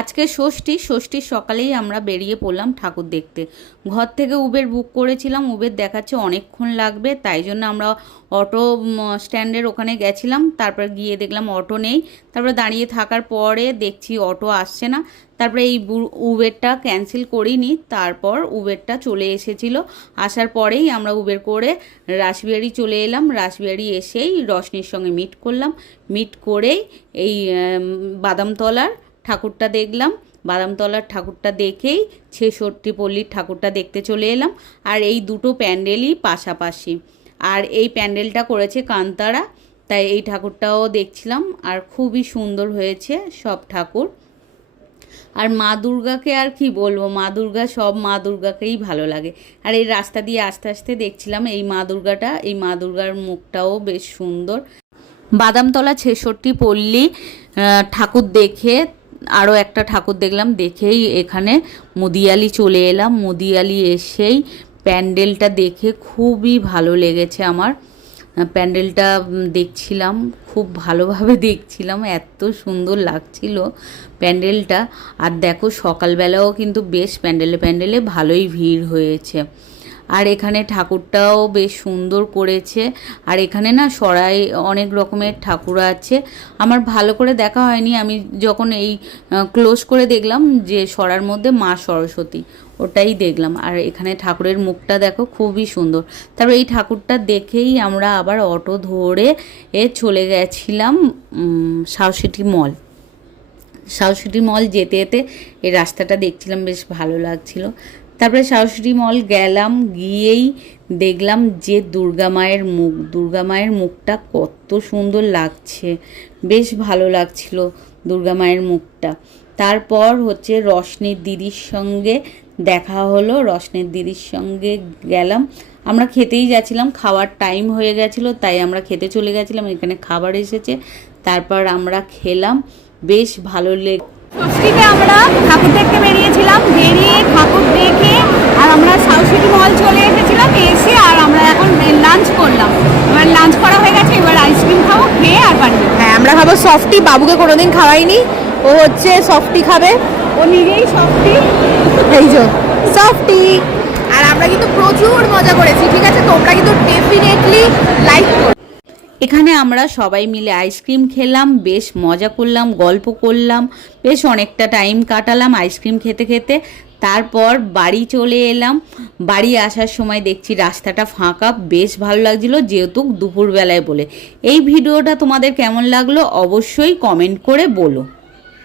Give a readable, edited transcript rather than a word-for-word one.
আজকে ষষ্ঠীর সকালেই আমরা বেরিয়ে পড়লাম ঠাকুর দেখতে। ঘর থেকে উবের বুক করেছিলাম, উবের দেখাচ্ছে অনেকক্ষণ লাগবে, তাই জন্য আমরা অটো স্ট্যান্ডের ওখানে গেছিলাম। তারপর গিয়ে দেখলাম অটো নেই, তারপরে দাঁড়িয়ে থাকার পরে দেখছি অটো আসছে না। তারপরে এই উবেরটা ক্যান্সেল করিনি, তারপর উবেরটা চলে এসেছিল। আসার পরেই আমরা উবের করে রাসবিহারি চলে এলাম। রাসবিহারি এসেই রশনির সঙ্গে মিট করলাম, মিট করেই এই বাদামতলার ঠাকুরটা দেখলাম। বাদামতলার ঠাকুরটা দেখেই ছেষট্টি পল্লীর ঠাকুরটা দেখতে চলে এলাম। আর এই দুটো প্যান্ডেলই পাশাপাশি, আর এই প্যান্ডেলটা করেছে কান্তারা, তাই এই ঠাকুরটাও দেখছিলাম। আর খুবই সুন্দর হয়েছে সব ঠাকুর। আর মা দুর্গাকে আর কি বলবো, মা দুর্গা, সব মা দুর্গাকেই ভালো লাগে। আর এই রাস্তা দিয়ে আস্তে আস্তে দেখছিলাম এই মা দুর্গাটা, এই মা দুর্গার মুখটাও বেশ সুন্দর। বাদামতলা ছেষট্টি পল্লী ঠাকুর দেখে আরও একটা ঠাকুর দেখলাম, দেখেই এখানে মুদিয়ালি চলে এলাম। মুদিয়ালি এসেই প্যান্ডেলটা দেখে খুবই ভালো লেগেছে আমার। প্যান্ডেলটা দেখছিলাম, খুব ভালোভাবে দেখছিলাম, এত সুন্দর লাগছিল প্যান্ডেলটা। আর দেখো সকালবেলাও কিন্তু বেশ প্যান্ডেলে ভালোই ভিড় হয়েছে। আর এখানে ঠাকুরটাও বেশ সুন্দর করেছে। আর এখানে না সরাই অনেক রকমের ঠাকুর আছে, আমার ভালো করে দেখা হয়নি। আমি যখন এই ক্লোজ করে দেখলাম যে সরার মধ্যে মা সরস্বতী, ওটাই দেখলাম। আর এখানে ঠাকুরের মুখটা দেখো খুবই সুন্দর। তারপর এই ঠাকুরটা দেখেই আমরা আবার অটো ধরে চলে গেছিলাম সাউথ মল। সাউথ মল যেতে যেতে এই রাস্তাটা দেখছিলাম, বেশ ভালো লাগছিল। তারপরে সাউথ মল গেলাম, গিয়েই দেখলাম যে দুর্গা মায়ের মুখটা কত সুন্দর লাগছে, বেশ ভালো লাগছিল দুর্গা মায়ের মুখটা। তারপর হচ্ছে রশনির দিদির সঙ্গে দেখা হলো, রশনির দিদির সঙ্গে গেলাম। আমরা খেতেই যাচ্ছিলাম, খাওয়ার টাইম হয়ে গেছিলো, তাই আমরা খেতে চলে গেছিলাম। এখানে খাবার এসেছে, তারপর আমরা খেলাম, বেশ ভালো ষষ্ঠীতে আমরা ঠাকুর দেখতে বেরিয়েছিলাম, বেরিয়ে ঠাকুর দেখে আর আমরা সাউথ সিটি মল চলে এসেছিলাম। এসে আর আমরা এখন লাঞ্চ করলাম। এবার লাঞ্চ করা হয়ে গেছে, এবার আইসক্রিম খাবো, খেয়ে আর বাড়ি। হ্যাঁ, আমরা খাবো সফটি। বাবুকে কোনোদিন খাওয়াইনি, ও হচ্ছে সফটি খাবে, ও নিজেই সফটি, এই যে সফটি। আর আমরা কিন্তু প্রচুর মজা করেছি, ঠিক আছে? তোমরা কিন্তু ডেফিনেটলি লাইক করো। এখানে আমরা সবাই মিলে আইসক্রিম খেলাম, বেশ মজা করলাম, গল্প করলাম, বেশ অনেকটা টাইম কাটালাম আইসক্রিম খেতে খেতে। তারপর বাড়ি চলে এলাম। বাড়ি আসার সময় দেখছি রাস্তাটা ফাঁকা, বেশ ভালো লাগছিল, যেহেতু দুপুরবেলায় বলে। এই ভিডিওটা তোমাদের কেমন লাগলো অবশ্যই কমেন্ট করে বলো।